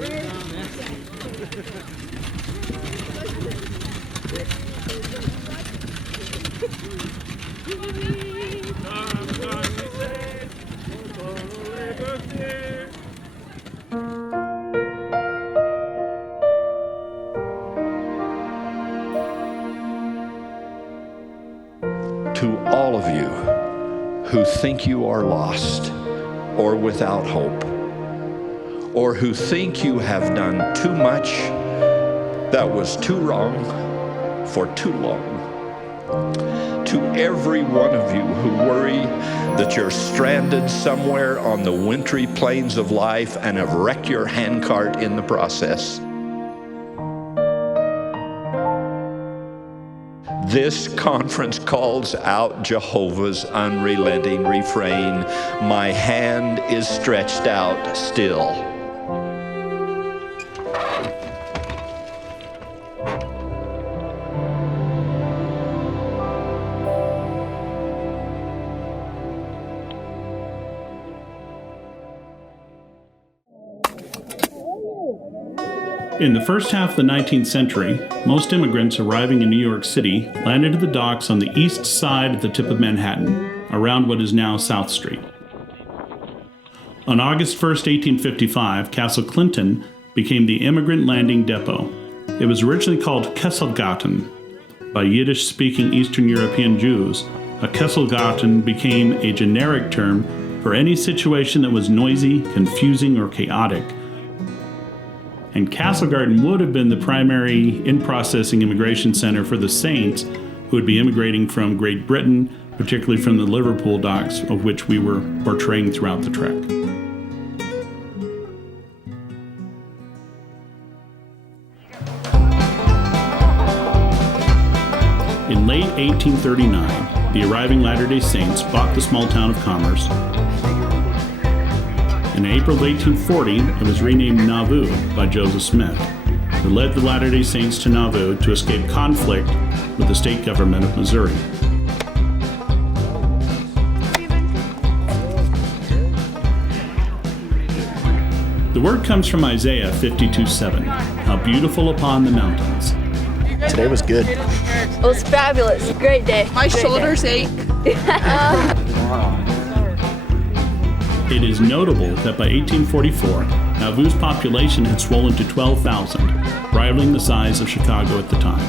To all of you who think you are lost or without hope, or who think you have done too much that was too wrong for too long, to every one of you who worry that you're stranded somewhere on the wintry plains of life and have wrecked your handcart in the process, this conference calls out Jehovah's unrelenting refrain, "My hand is stretched out still." In the first half of the 19th century, most immigrants arriving in New York City landed at the docks on the east side at the tip of Manhattan, around what is now South Street. On August 1st, 1855, Castle Clinton became the immigrant landing depot. It was originally called Kesselgarten. By Yiddish-speaking Eastern European Jews, a Kesselgarten became a generic term for any situation that was noisy, confusing, or chaotic. And Castlegarten would have been the primary in-processing immigration center for the Saints who would be immigrating from Great Britain, particularly from the Liverpool docks, of which we were portraying throughout the trek. In late 1839, the arriving Latter-day Saints bought the small town of Commerce. In April of 1840, it was renamed Nauvoo by Joseph Smith, who led the Latter-day Saints to Nauvoo to escape conflict with the state government of Missouri. The word comes from Isaiah 52:7, "How beautiful upon the mountains." Today was good. It was fabulous. Great day. My shoulders ache. It is notable that by 1844, Nauvoo's population had swollen to 12,000, rivaling the size of Chicago at the time.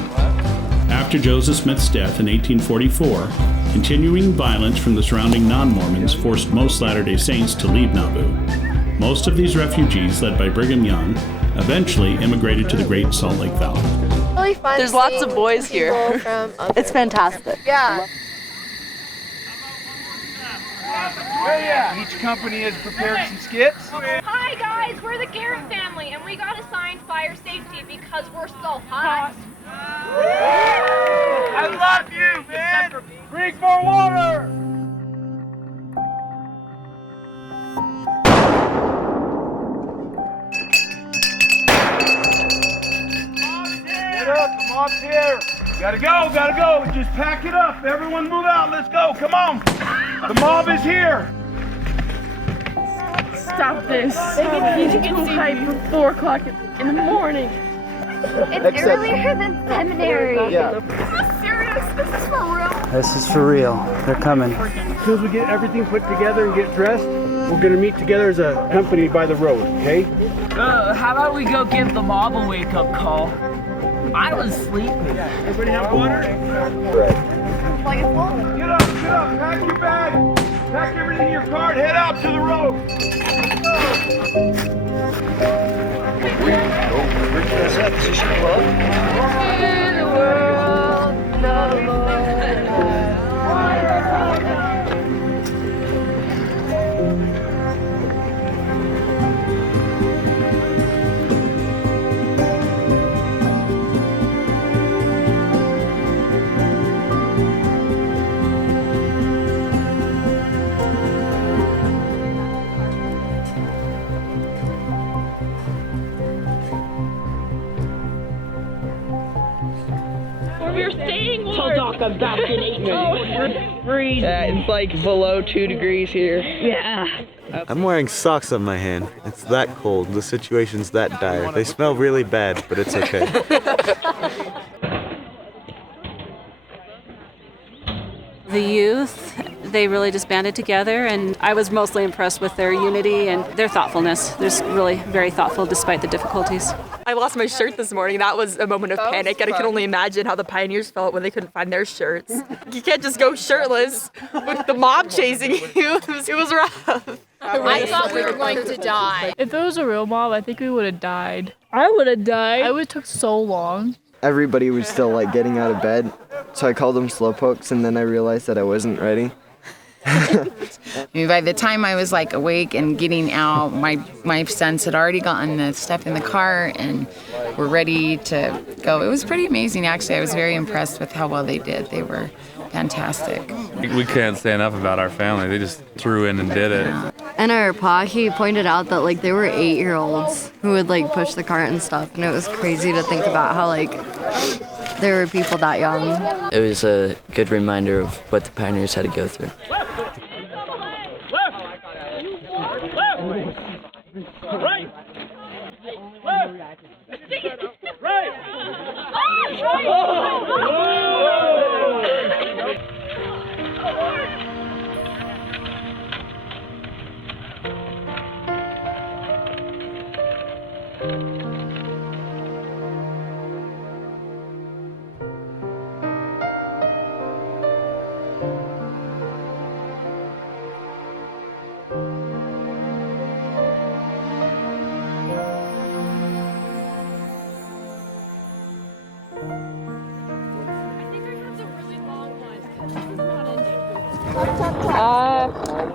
After Joseph Smith's death in 1844, continuing violence from the surrounding non-Mormons forced most Latter-day Saints to leave Nauvoo. Most of these refugees, led by Brigham Young, eventually immigrated to the Great Salt Lake Valley. Really fun. There's lots of boys here. It's fantastic. Yeah. Each company has prepared some skits. Hi guys, we're the Garrett Family, and we got assigned fire safety because we're so hot. I love you, man! Bring more water! Get up, the mob's here! Gotta go! Just pack it up. Everyone move out, let's go, come on! The mob is here! Stop this. He's too hype for 4 o'clock in the morning. It's earlier than seminary. Yeah. This is serious. This is for real. This is for real. They're coming. As soon as we get everything put together and get dressed, we're gonna meet together as a company by the road, okay? How about we go give the mob a wake-up call? I was sleeping. Everybody have water? Like it's full. Get up, pack your bag, pack everything in your car and head out to the road. We're staying warm. I'm vaccinated. Yeah, it's like below 2 degrees here. Yeah. I'm wearing socks on my hand. It's that cold. The situation's that dire. They smell really bad, but it's okay. The youth, they really just banded together, and I was mostly impressed with their unity and their thoughtfulness. They're just really very thoughtful despite the difficulties. I lost my shirt this morning. That was a moment of panic, and I can only imagine how the pioneers felt when they couldn't find their shirts. You can't just go shirtless with the mob chasing you. It was rough. I thought we were going to die. If it was a real mob, I think we would have died. I would have died. It would have took so long. Everybody was still like getting out of bed, so I called them slowpokes, and then I realized that I wasn't ready. By the time I was like awake and getting out, my sons had already gotten the stuff in the car and were ready to go. It was pretty amazing, actually. I was very impressed with how well they did. They were fantastic. We can't say enough about our family. They just threw in and did it. And our pa, he pointed out that like they were 8-year-olds who would like push the cart and stuff, and it was crazy to think about how like there were people that young. It was a good reminder of what the pioneers had to go through.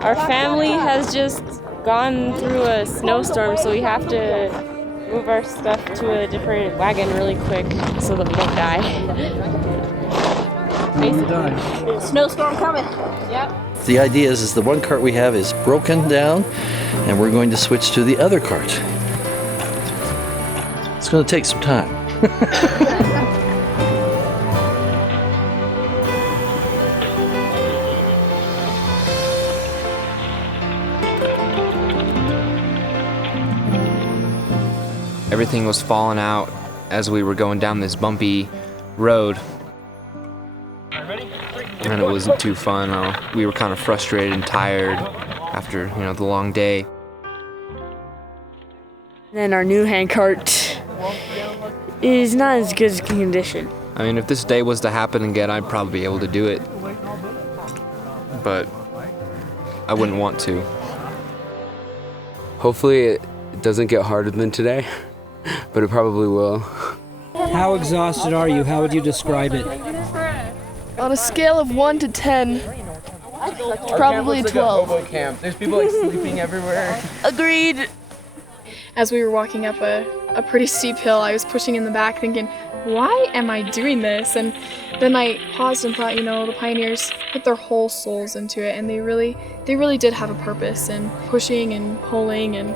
Our family has just gone through a snowstorm, so we have to move our stuff to a different wagon really quick so that we don't die. Basically. Snowstorm coming. Yep. The idea is the one cart we have is broken down, and we're going to switch to the other cart. It's going to take some time. Everything was falling out as we were going down this bumpy road. And it wasn't too fun. We were kind of frustrated and tired after, the long day. Then our new handcart is not as good as condition. I mean, if this day was to happen again, I'd probably be able to do it. But I wouldn't want to. Hopefully it doesn't get harder than today, but it probably will. How exhausted are you? How would you describe it? On a scale of 1 to 10, probably 12. Camp. There's people sleeping everywhere. Agreed. As we were walking up a pretty steep hill, I was pushing in the back thinking, why am I doing this? And then I paused and thought, the pioneers put their whole souls into it, and they really did have a purpose in pushing and pulling and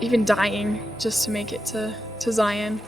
even dying just to make it to Zion.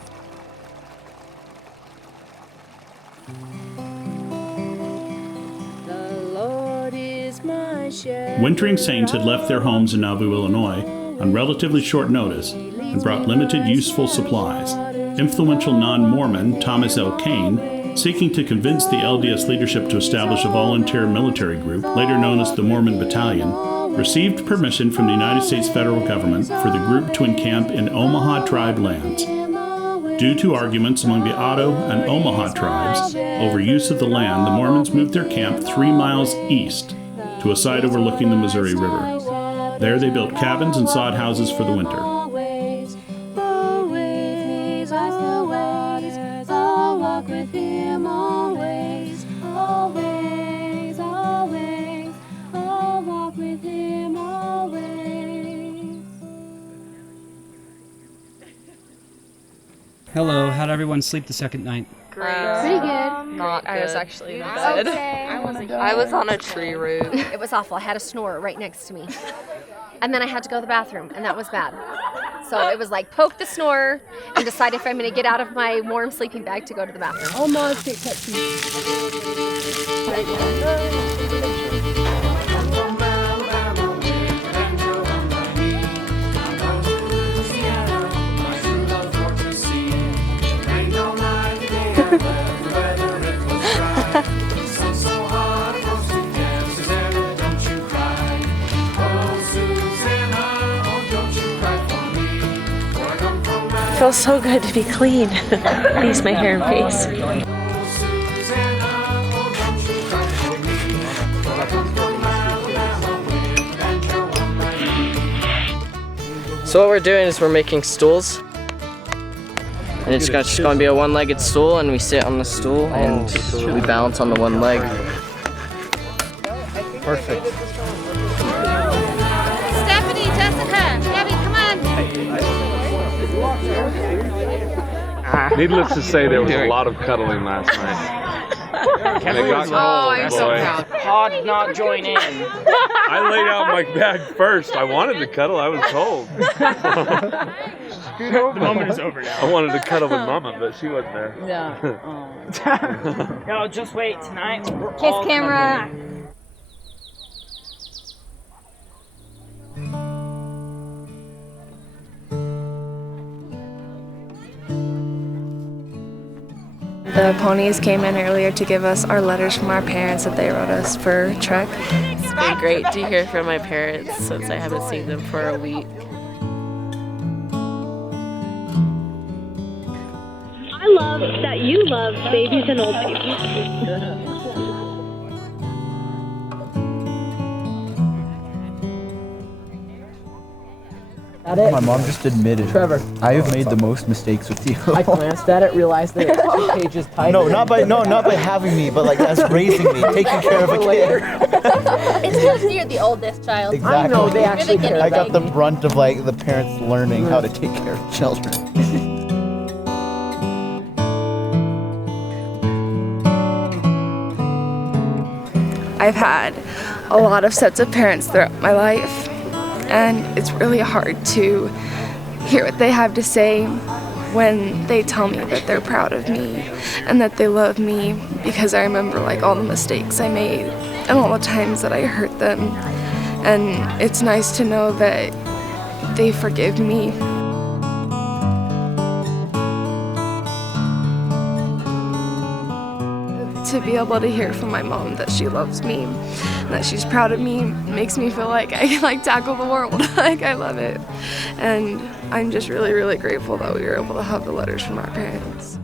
Wintering Saints had left their homes in Nauvoo, Illinois, on relatively short notice and brought limited useful supplies. Influential non-Mormon Thomas L. Kane, seeking to convince the LDS leadership to establish a volunteer military group, later known as the Mormon Battalion, received permission from the United States federal government for the group to encamp in Omaha tribe lands. Due to arguments among the Otto and Omaha tribes over use of the land, the Mormons moved their camp 3 miles east to a site overlooking the Missouri River. There they built cabins and sod houses for the winter. Hello, how'd everyone sleep the second night? Pretty good. Not good. I was actually in bed. Okay. I was on a tree root. It was awful. I had a snore right next to me. And then I had to go to the bathroom, and that was bad. So it was like poke the snorer and decide if I'm going to get out of my warm sleeping bag to go to the bathroom. Oh, Mom, can't touch me. feels so good to be clean. At least my hair and face. So what we're doing is we're making stools. And it's just going to be a one-legged stool, and we sit on the stool and we balance on the one leg. Perfect. Stephanie, Jessica, Gabby, come on. Needless to say, there was a lot of cuddling last night. And it got cold, boy. Paul did not join in. I laid out my bag first. I wanted to cuddle. I was cold. The moment is over now. I wanted to cuddle with Mama, but she wasn't there. Yeah. No, just wait. Tonight, we're Kiss all camera. The ponies came in earlier to give us our letters from our parents that they wrote us for Trek. It's been great to hear from my parents since I haven't seen them for a week. I love that you love babies and old people. My mom just admitted. Trevor, I have made the most mistakes with you. I glanced at it, realized that it's 2 pages tighter. No, not by having me, but like as raising me, taking care of a kid. It's because you're the oldest child. Exactly. I know, they actually care. I got the brunt of like the parents learning how to take care of children. I've had a lot of sets of parents throughout my life, and it's really hard to hear what they have to say when they tell me that they're proud of me and that they love me, because I remember like all the mistakes I made and all the times that I hurt them, and it's nice to know that they forgive me. To be able to hear from my mom that she loves me and that she's proud of me makes me feel like I can like tackle the world. Like I love it. And I'm just really, really grateful that we were able to have the letters from our parents.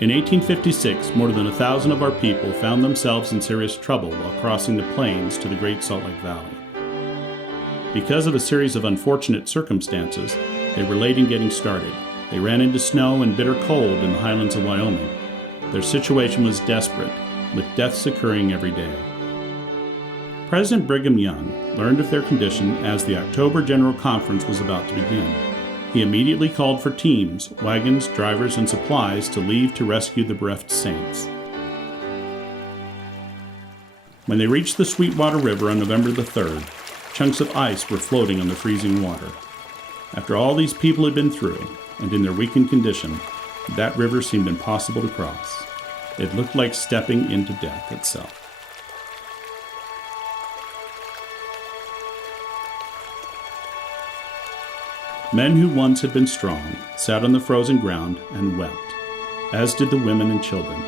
In 1856, more than 1,000 of our people found themselves in serious trouble while crossing the plains to the Great Salt Lake Valley. Because of a series of unfortunate circumstances, they were late in getting started. They ran into snow and bitter cold in the highlands of Wyoming. Their situation was desperate, with deaths occurring every day. President Brigham Young learned of their condition as the October General Conference was about to begin. He immediately called for teams, wagons, drivers, and supplies to leave to rescue the bereft saints. When they reached the Sweetwater River on November the 3rd, chunks of ice were floating on the freezing water. After all these people had been through, and in their weakened condition, that river seemed impossible to cross. It looked like stepping into death itself. Men who once had been strong sat on the frozen ground and wept, as did the women and children.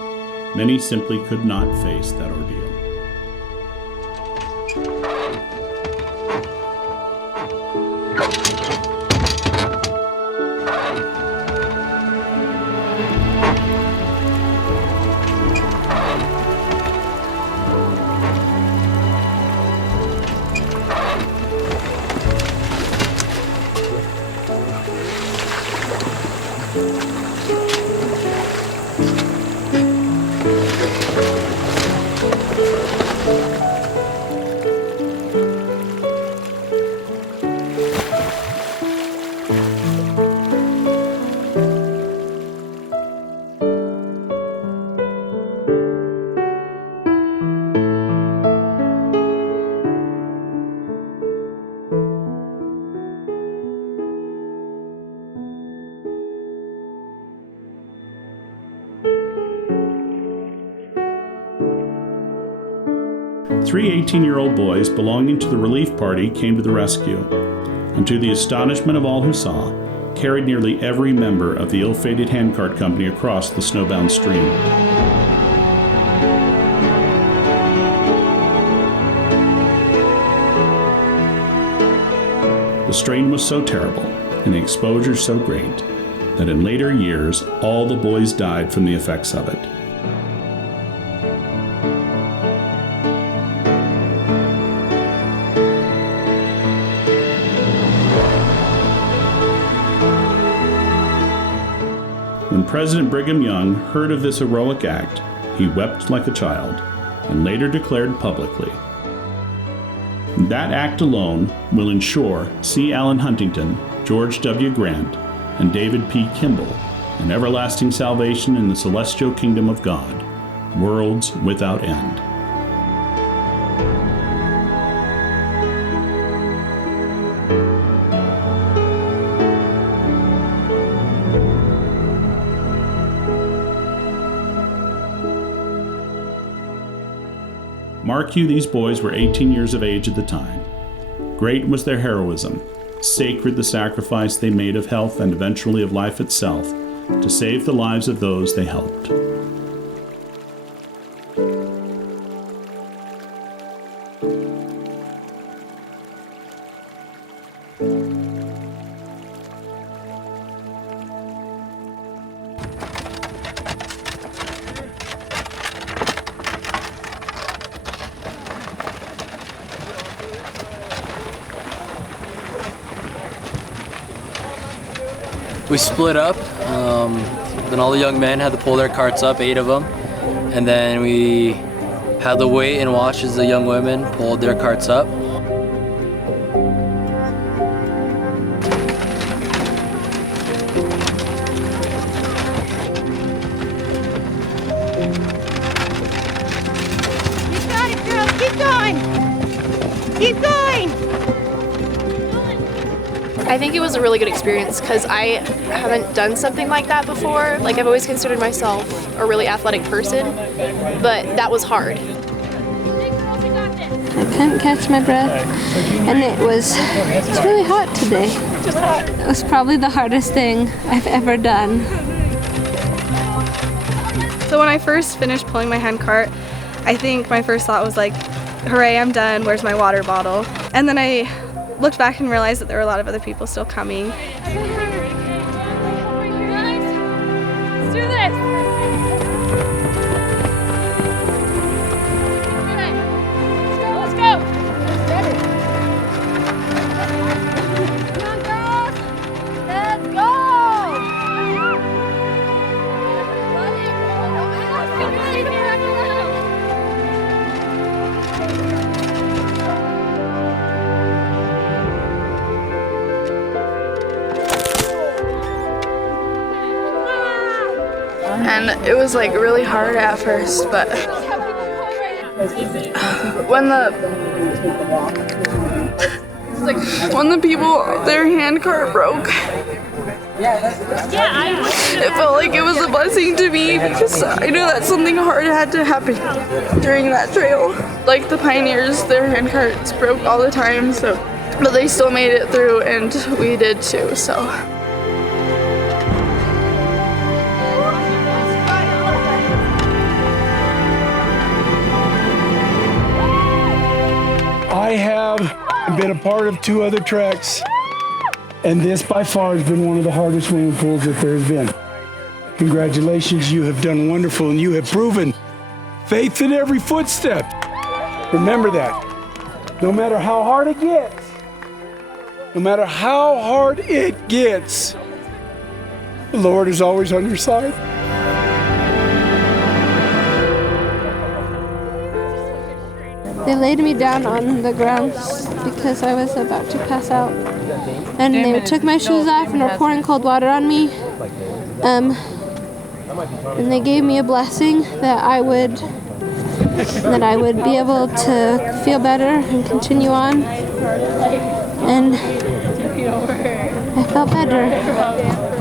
Many simply could not face that ordeal. Three 18-year-old boys belonging to the relief party came to the rescue, and to the astonishment of all who saw, carried nearly every member of the ill-fated handcart company across the snowbound stream. The strain was so terrible, and the exposure so great, that in later years, all the boys died from the effects of it. When President Brigham Young heard of this heroic act, he wept like a child, and later declared publicly, "That act alone will ensure C. Allen Huntington, George W. Grant, and David P. Kimball an everlasting salvation in the celestial kingdom of God, worlds without end." Mark you, these boys were 18 years of age at the time. Great was their heroism, sacred the sacrifice they made of health and eventually of life itself to save the lives of those they helped. We split up, then all the young men had to pull their carts up, 8 of them, and then we had to wait and watch as the young women pulled their carts up. You got it, girl, keep going! Keep going! I think it was a really good experience because I haven't done something like that before. Like, I've always considered myself a really athletic person, but that was hard. I couldn't catch my breath, and it's really hot today. It was probably the hardest thing I've ever done. So when I first finished pulling my handcart, I think my first thought was like, hooray, I'm done, where's my water bottle? And then I looked back and realized that there were a lot of other people still coming. Let's do this! Let's go! Come on, girls! Let's go! And it was like really hard at first, but when the people, their handcart broke, it felt like it was a blessing to me because I knew that something hard had to happen during that trail. Like the pioneers, their handcarts broke all the time, but they still made it through, and we did too, so. I have been a part of 2 other treks, and this by far has been one of the hardest swimming pools that there has been. Congratulations, you have done wonderful, and you have proven faith in every footstep. Remember that. No matter how hard it gets, The Lord is always on your side. They laid me down on the ground because I was about to pass out. And they took my shoes off and were pouring cold water on me. And they gave me a blessing that I would be able to feel better and continue on. And I felt better.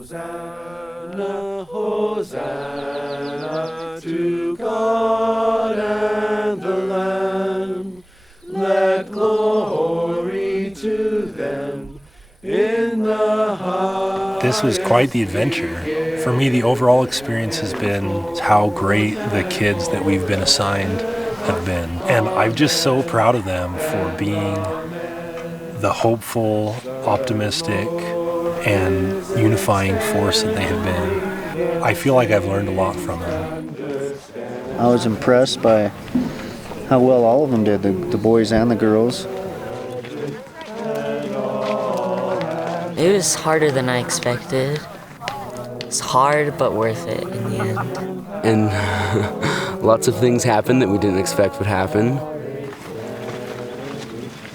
Hosanna, Hosanna to God and the Lamb. Let glory to them in the highest. This was quite the adventure. For me, the overall experience has been how great the kids that we've been assigned have been. And I'm just so proud of them for being the hopeful, optimistic, and unifying force that they have been. I feel like I've learned a lot from them. I was impressed by how well all of them did, the boys and the girls. It was harder than I expected. It's hard, but worth it in the end. And lots of things happened that we didn't expect would happen.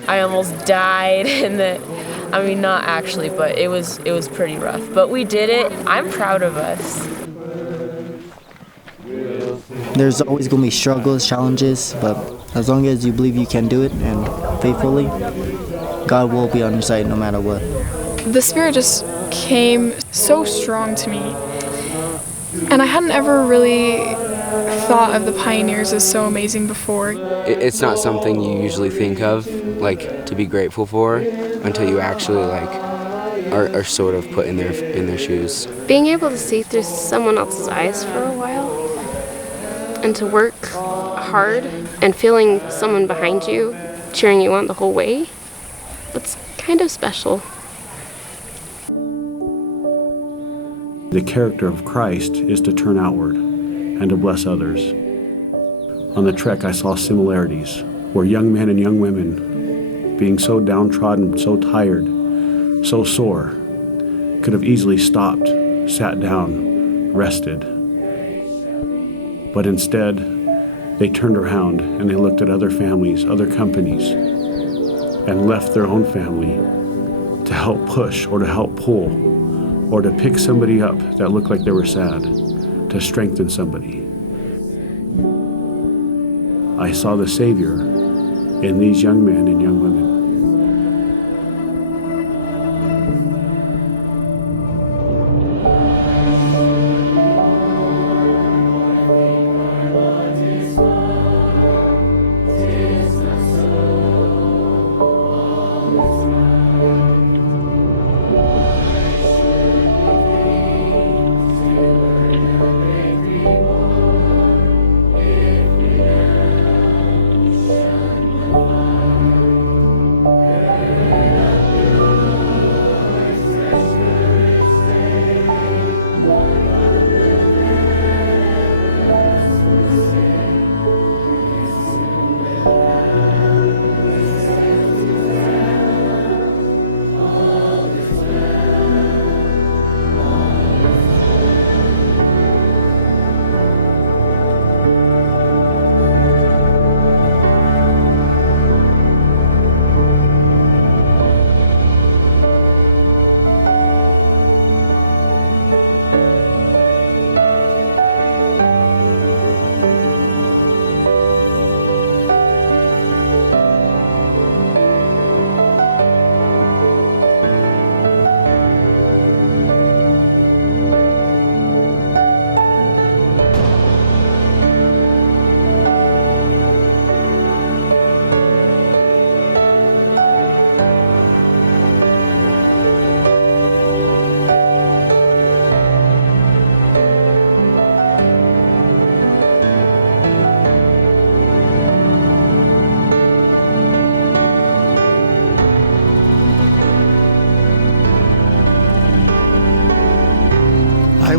I almost died not actually, but it was pretty rough. But we did it. I'm proud of us. There's always going to be struggles, challenges, but as long as you believe you can do it and faithfully, God will be on your side no matter what. The Spirit just came so strong to me. And I hadn't ever really thought of the Pioneers as so amazing before. It's not something you usually think of, to be grateful for, until you actually, are sort of put in their shoes. Being able to see through someone else's eyes for a while, and to work hard, and feeling someone behind you cheering you on the whole way, that's kind of special. The character of Christ is to turn outward and to bless others. On the trek, I saw similarities where young men and young women, being so downtrodden, so tired, so sore, could have easily stopped, sat down, rested. But instead, they turned around and they looked at other families, other companies, and left their own family to help push or to help pull or to pick somebody up that looked like they were sad, to strengthen somebody. I saw the Savior in these young men and young women.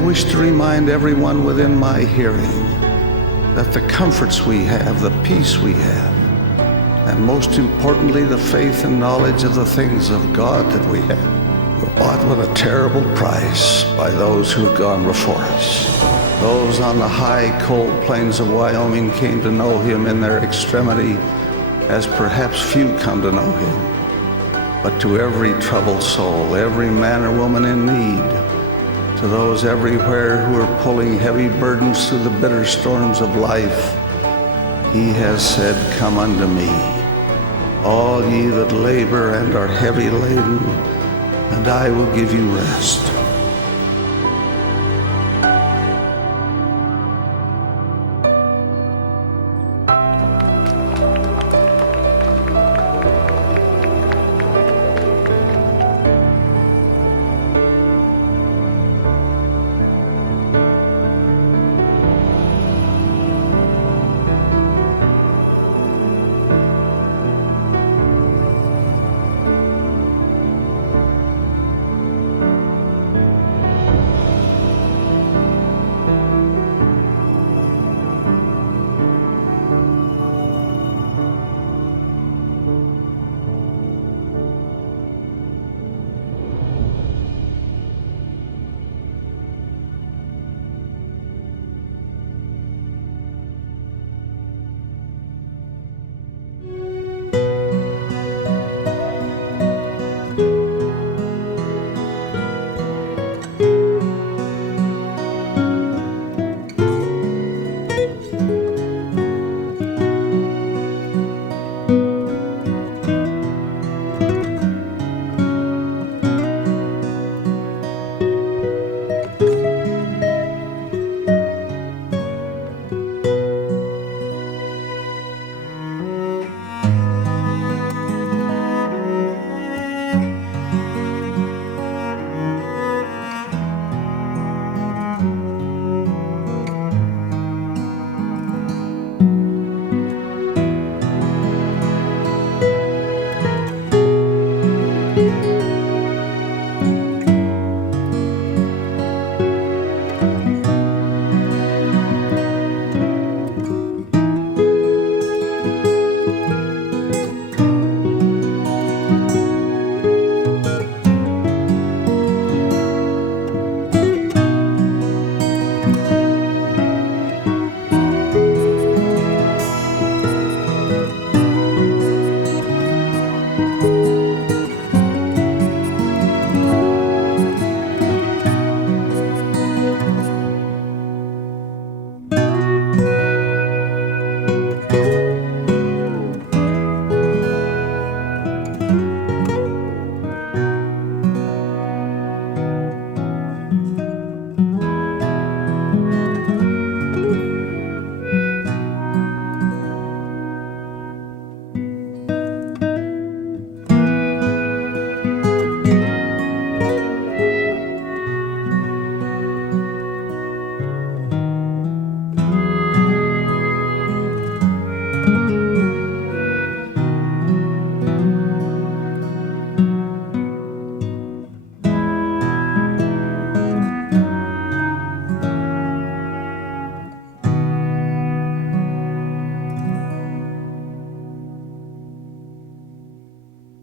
wish to remind everyone within my hearing that the comforts we have, the peace we have, and most importantly, the faith and knowledge of the things of God that we have, were bought with a terrible price by those who have gone before us. Those on the high, cold plains of Wyoming came to know him in their extremity, as perhaps few come to know him. But to every troubled soul, every man or woman in need, to those everywhere who are pulling heavy burdens through the bitter storms of life, he has said, "Come unto me, all ye that labor and are heavy laden, and I will give you rest."